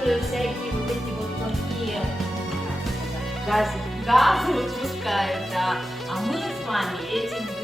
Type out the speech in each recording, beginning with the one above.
которые всякие вот эти вот плохие газы вот пускают, да. А мы с вами этим дышим.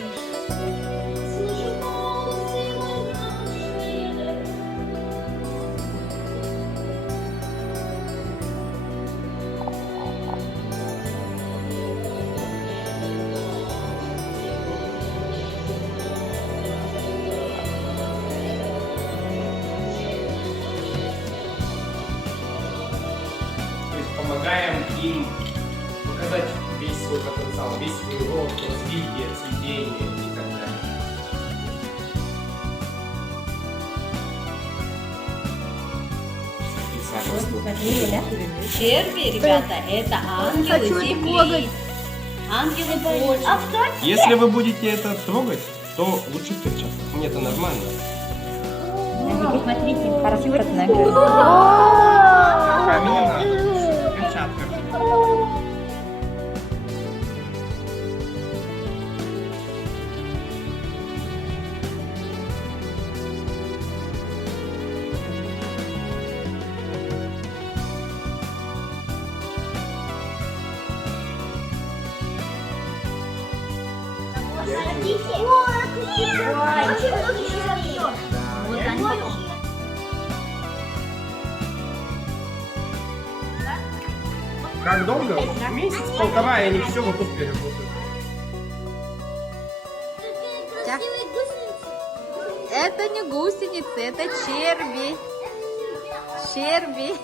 То есть помогаем им показать весь свой потенциал, весь свой рост, развитие, цветение и так далее. Черви, ребята, это ангелы земли. Ангелы Божьи. Если вы будете это трогать, то лучше в перчатках. Мне это нормально. Смотрите, хорошо Руками не надо. В перчатках. Вот они. Как долго? Месяц-полтора, и они все вот тут переработают. Это не гусеницы, это черви. Черви.